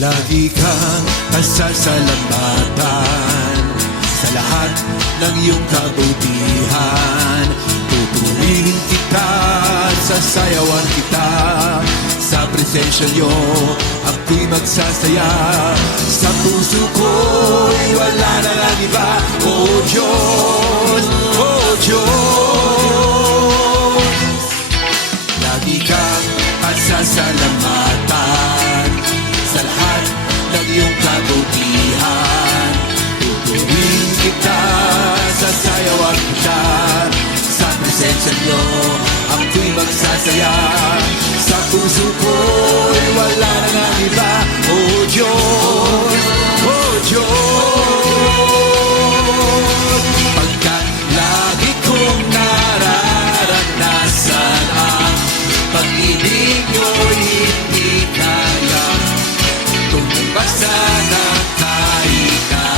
Lagi kang pasasalamatan sa lahat ng iyong kabutihan. Pupurihin kita, sasayawan kita. Sa presensya niyo, ako'y magsasaya. Sa puso ko'y wala na lang iba. O Diyos, O Diyos. Lagi kang pasasalamatan sa lahat ng iyong kabutihan. Pupurihin kita, sasayawan kita. Sa presensya niyo, ako'y magsasaya. Sa puso ko'y wala na nga iba. O Diyos, O Diyos. Pagkat lagi kong nararanasan ang pag-ibig niyo'y hindi kaya tumbasa ng kahina.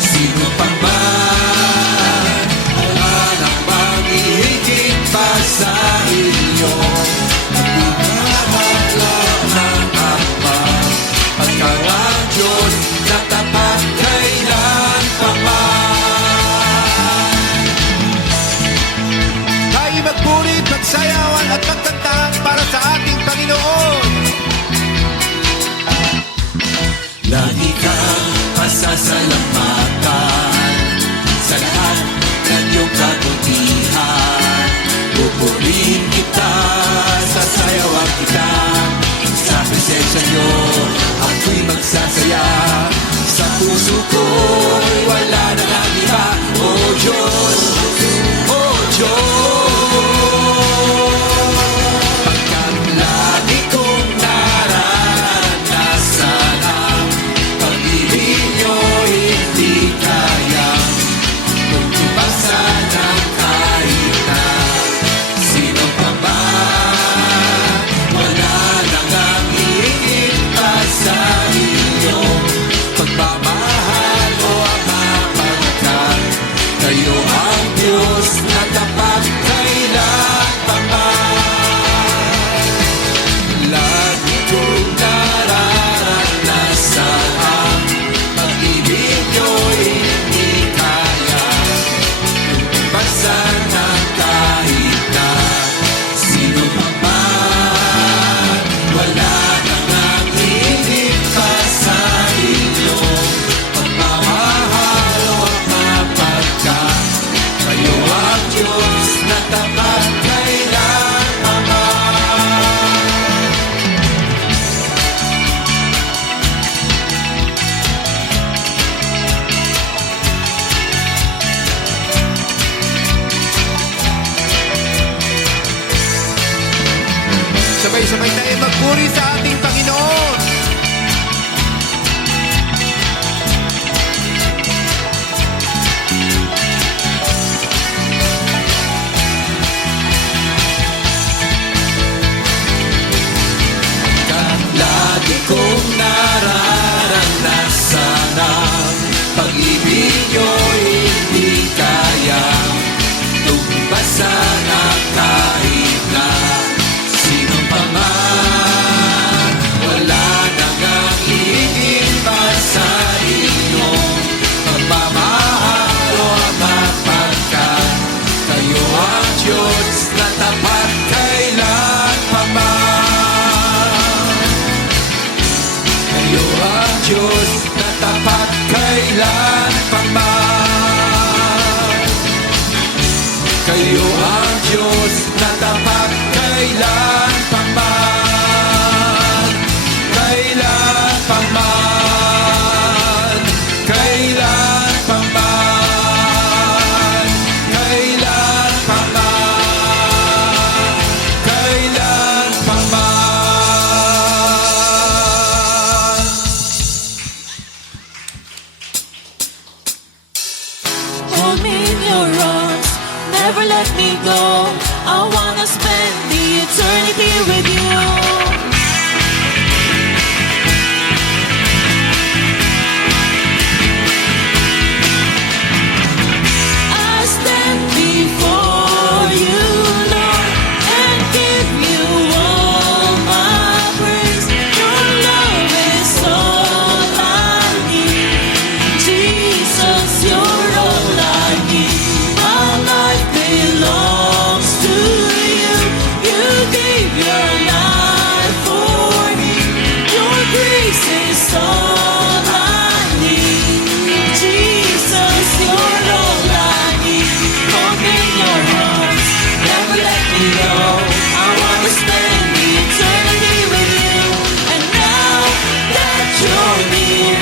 Sino pa man wala nang maghihigit pa sa inyo. Nagmamahala ng Ama, pagkat ang Diyos na tapat kailan pa man. Tayo magpurit, magsayawan at magkantahan para sa ating Panginoon. Lagi kang pasasalamatan sa lahat ng iyong kabutihan. Pupurihin kita, sasayawan kita. Sa presensya niyo, ako'y magsasaya. Sa puso ko'y wala na lang iba. O Diyos, O Diyos. Pagkat lagi kong nararanasan ang pag-ibig niyo'y hindi kayang magtubasa ng kahit na sino pa man. Wala nang ang higit pa sa inyong pagmamahal, O Ama, pagkat kayo ang Diyos na tapat kailan pa man. Lagi kong nararanasan ang pag-ibig niyo'y hindi kaya basa ng kahit na sino pa man. Wala nang ang higit pa sa inyong pagmamahal, O Ama, pagkat kayo ang Diyos na tapat kailan pa man. Sabay-sabay tayo magpuri sa ating Panginoon. Lagi kong nararanasan ang pag-ibig niyo'y hindi kayang tumbasa ng kahit na sino pa man. Wala nang ang higit pa sa inyong pagmamahal, O Ama, pagkat kayo ang Diyos na tapat kailan pa man. Kayo ang Diyos na tapat kailan pa man. never let me go. I wanna spend the eternity with you. I stand before you, Lord, and give you all my praise. Your love is all I need. Jesus, you're all I need. My life belongs to you. You gave your life for me. Your grace is all I need. Jesus, you're all I need. Hold me in your arms, never let me go. I wanna spend the eternity with you. And now that you're near,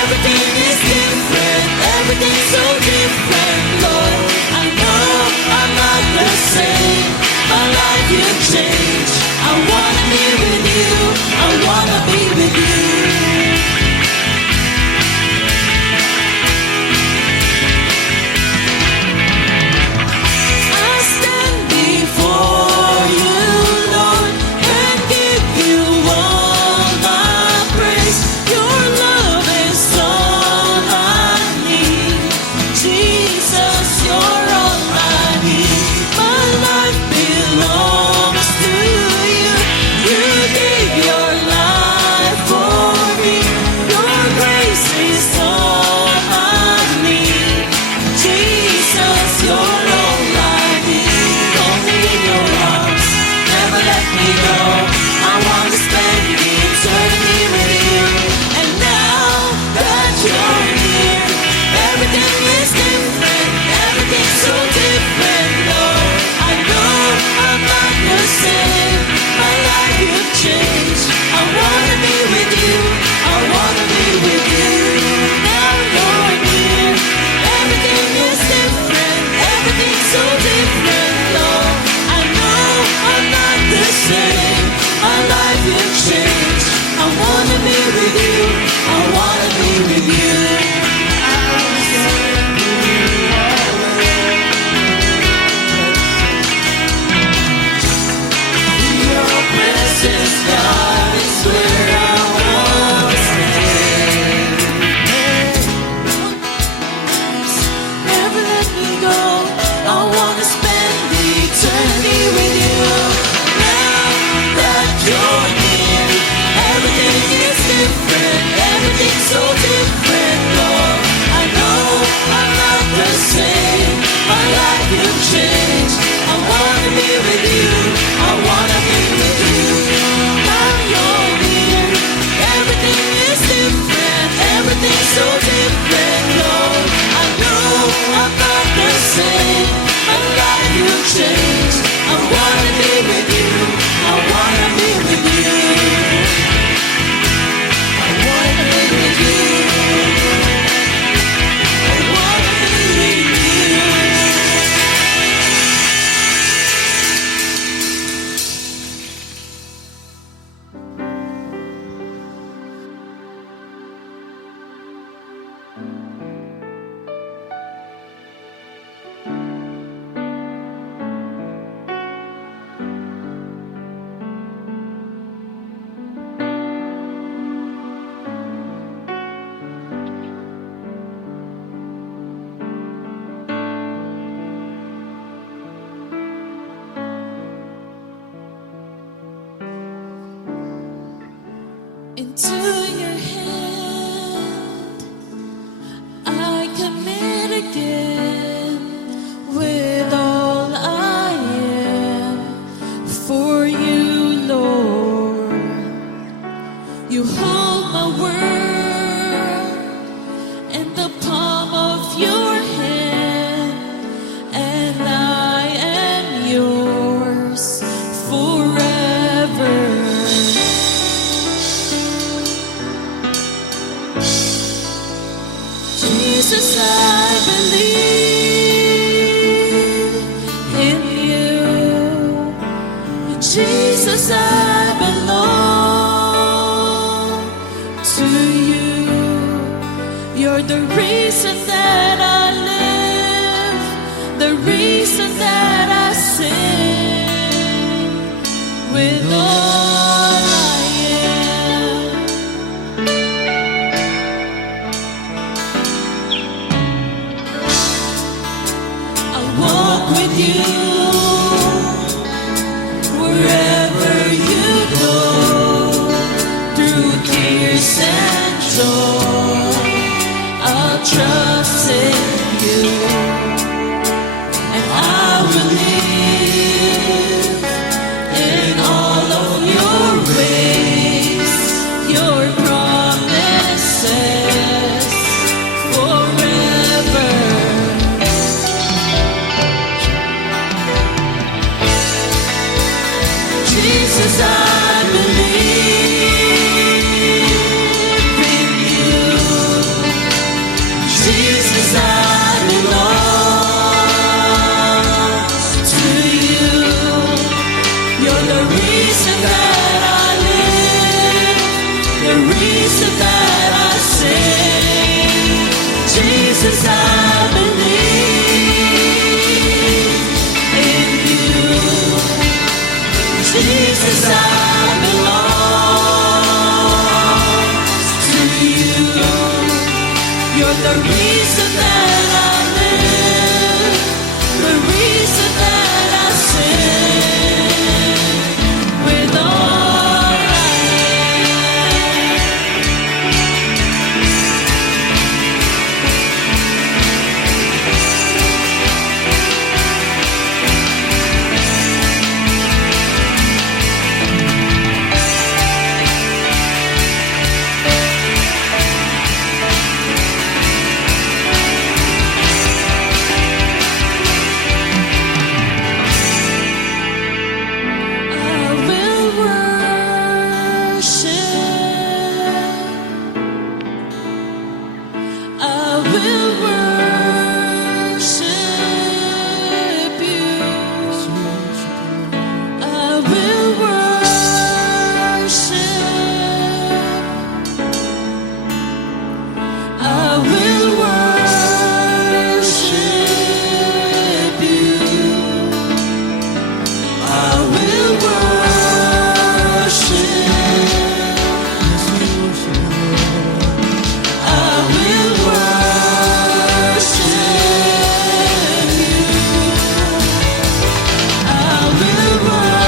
everything is different, everything's so different, Lord. I know I'm not the same, my life you changed. I wanna be with you, I wanna be with you. I stand before you, Lord, and give you all my praise. Your love is all I need. Jesus, you're all I need. My life belongs to you. You gave your life for me. Your grace is all I need. Jesus, you're all I need. Hold me in your arms, never let me go. I want to spend the eternity with you. And now that you're here, everything is different, everything's so different, Lord. I know I'm not the same, my life you changed. I wanna be with you, I wanna be with you. Now you're here, everything is different, everything's so different, Lord. I know I'm not the same, my life you changed. I wanna be with you, I wanna be with you. Your presence, God, is where I wanna stay. Never let me go. I wanna spend the eternity with you. Now that you're here, everything is different, everything's so different, Lord. I know I'm not the same, my life you changed. I wanna be with you, I wanna be with you. Now you're here, everything is different, everything's so different, Lord. I know I'm not the same, my life you changed. I wanna be with you, I wanna be with you. I wanna be with you. I wanna be with you. Into your hand I commit again, with all I am for you, Lord. You hold my world in the palm of your hand, and I am yours forever. Jesus, I believe in you. Jesus, I belong to you. You're the reason that I live, the reason walk with you wherever you go, through tears and joy. I'll trust in you, and I will live in all of your ways, your promises forever. Jesus, I believe in you. Jesus, I belong to you. You're the reason that I live, the reason that I sing. Jesus, I believe in you. Jesus, I belong to you. You're the reason that I live, the reason that I sing with all I will worship. I will worship you. I will worship. I will worship you. I will worship. I will worship you. I will worship.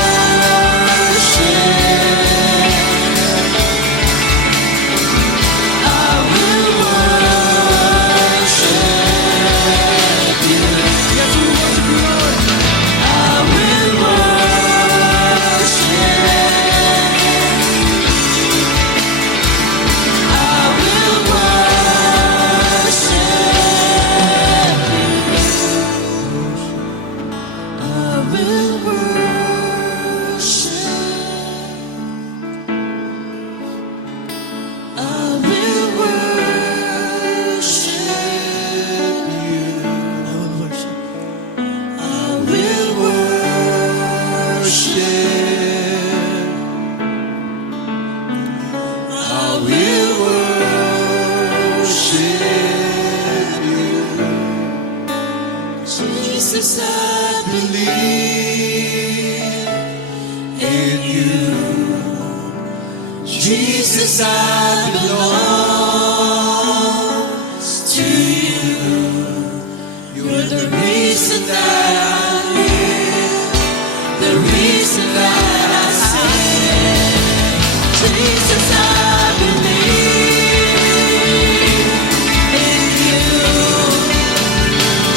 I will worship you. Yes, we worship you, Lord. I will worship. I will worship you. I will worship. I will worship you. I will worship. I will worship. I will worship you. Jesus, I believe in you. Jesus, I belong to you. You're the reason that I live, the reason that I sing. Jesus, I believe in you.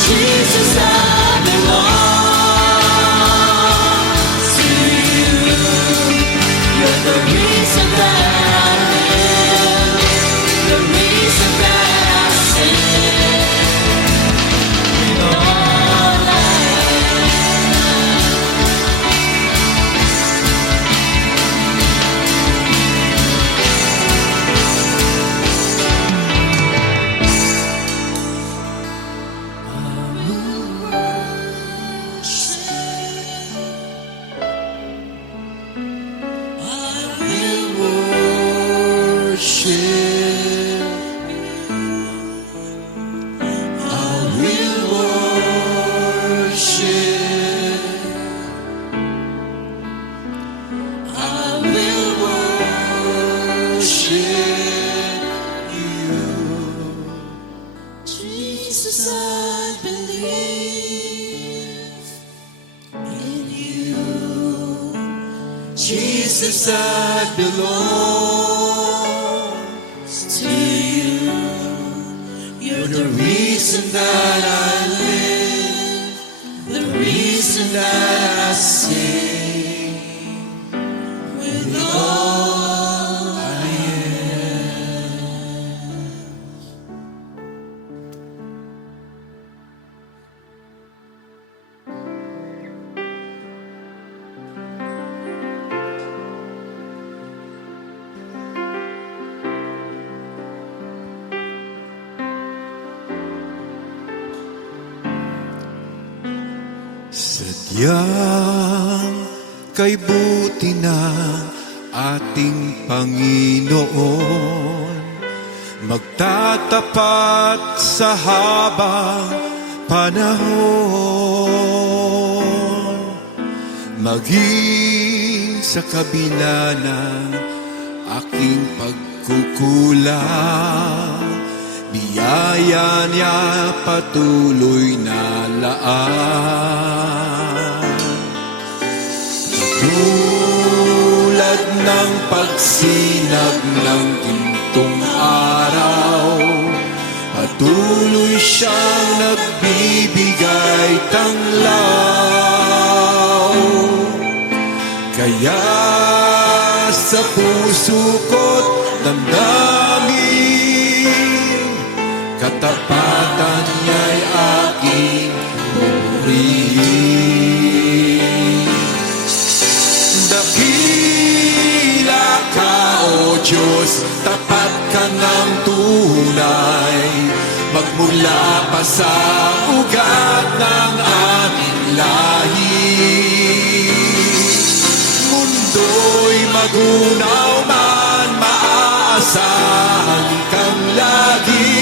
Jesus, I belong to you. You're the reason that I live, the reason that I sing. With all I am. Jesus, I belong To you, you're the reason that I live, the reason that I sing with all I Sadyang kay buti ng ating Panginoon, magtatapat sa habang panahon, maging sa kabila ng aking pagkukulang, biyaya niya patuloy na laan. Tulad ng pagsinag ng gintong araw, patuloy siyang nagbibigay tanglaw. Kaya sa puso ko't damdamin, katapatan niya'y aking purihin. Dakila ka, O Diyos, tapat ka ng tunay, magmula pa sa ugat ng aming lahi. Mundo'y magunaw man, maaasahan kang lagi,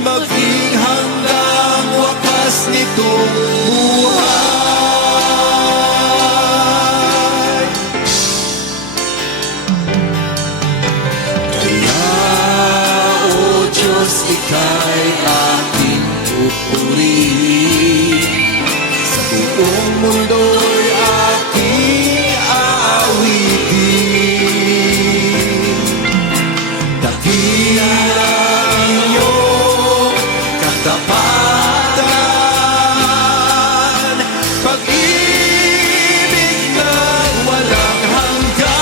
maging hanggang wakas nitong buhay. Kaya, O Diyos, Ika'y aking pupurihin, sa buong mundo'y aking aawitin. Dakila ang iyong katapatan, pag-ibig ng walang hanggan.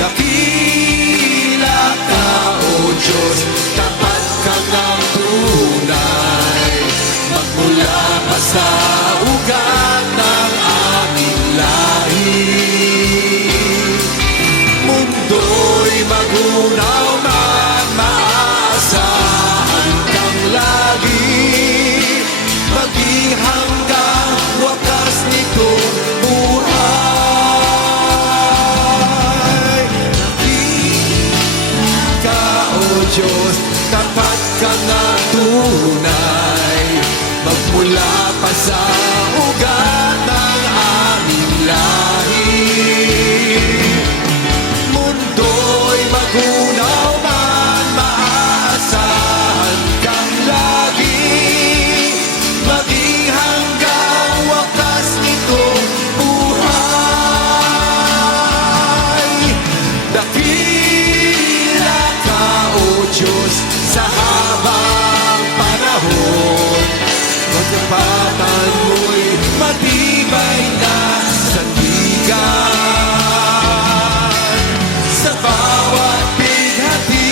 Dakila ka, O Diyos, tapat ka ng tunay, magmula pa sa ugat ng aming lahi. Mundo'y magunaw man, maaasahan kang lagi, maging hanggang wakas nitong buhay. Nakikita ka, O Diyos, tapat ka na tunay, magmula pa sa ugat ng aming lahi. Mundo'y magunaw man, maaasahan kang lagi, maging hanggang wakas nitong buhay. Dakila ka, O Diyos, sa habang panahon, magkapatan mo'y matibay na sandigan. Sa bawat bighati,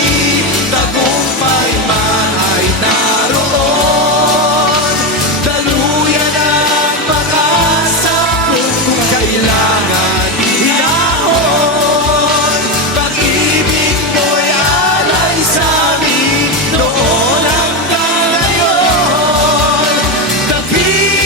tagumpay man ay naroon. Daluyan ang pag-asa kung kailangan hinahon. Pag-ibig mo'y alay sa amin noon hanggang ngayon. Dakila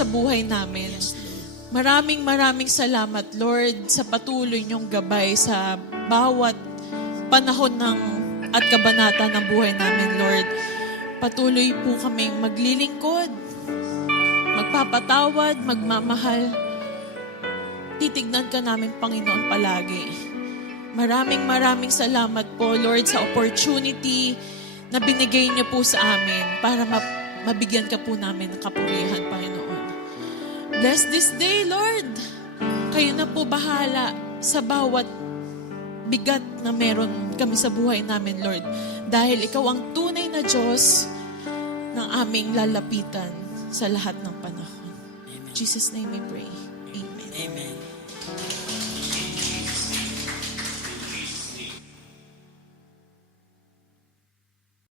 sa buhay namin. Maraming salamat, Lord, sa patuloy niyong gabay sa bawat panahon at kabanata ng buhay namin, Lord. Patuloy po kaming maglilingkod, magpapatawad, magmamahal. Titignan ka namin, Panginoon, palagi. Maraming salamat po, Lord, sa opportunity na binigay niyo po sa amin para mabigyan ka po namin ng kapurihan, Panginoon. Bless this day, Lord. Kayo na po bahala sa bawat bigat na meron kami sa buhay namin, Lord. Dahil ikaw ang tunay na Diyos ng aming lalapitan sa lahat ng panahon. In Jesus' name we pray.